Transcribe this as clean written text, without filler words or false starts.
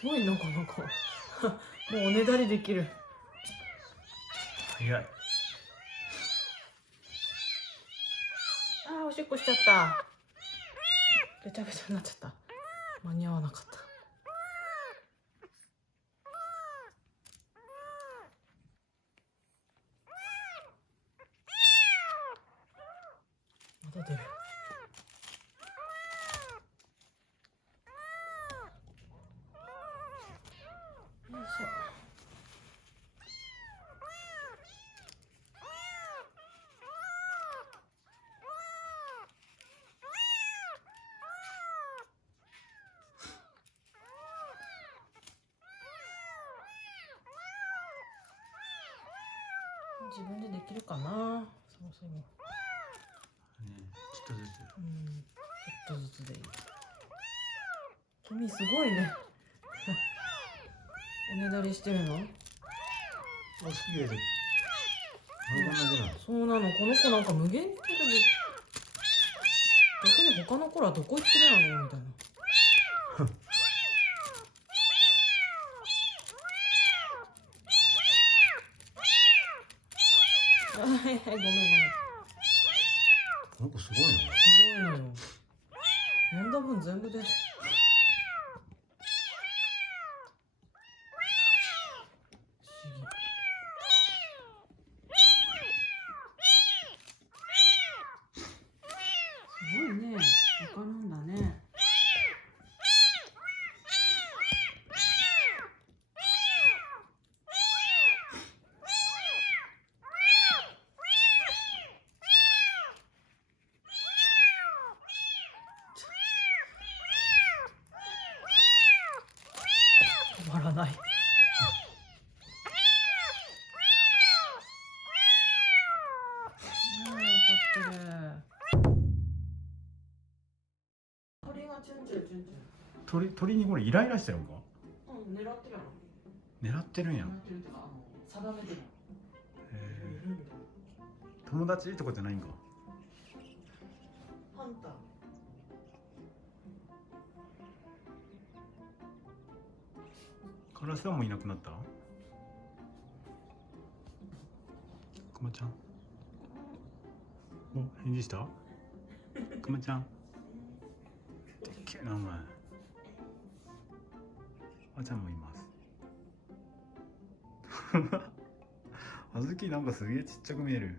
すごいな、この子。もうおねだりできる。早い。あー、おしっこしちゃった。べちゃべちゃになっちゃった。間に合わなかった。まだ出る。よいしょ。自分でできるかな、そもそも。ね、ちょっとずつ。ちょっとずつでいい。君すごいね。おねだりしてるの？あ、好きやで。そうなの、この子なんか無限にテレビ。逆に他の子らどこ行ってるのみたいな。はいはい、ごめんごめん。この子すごいな。すごいのよ。飲んだ分全部で。すごいね。わかるんだね。止まらない。怒ってる。鳥がチュンチュンチュンチュン。鳥にこれイライラしてるんか。うん、狙ってるやろ。狙ってるんやん。狙ってるってか、定めてる。友達とかじゃないんか。ハンター。カラスはもういなくなった。くまちゃん。お、返事した。くまちゃん。でっけえなお前。あちゃんもいます。あずきなんかすげえちっちゃく見える。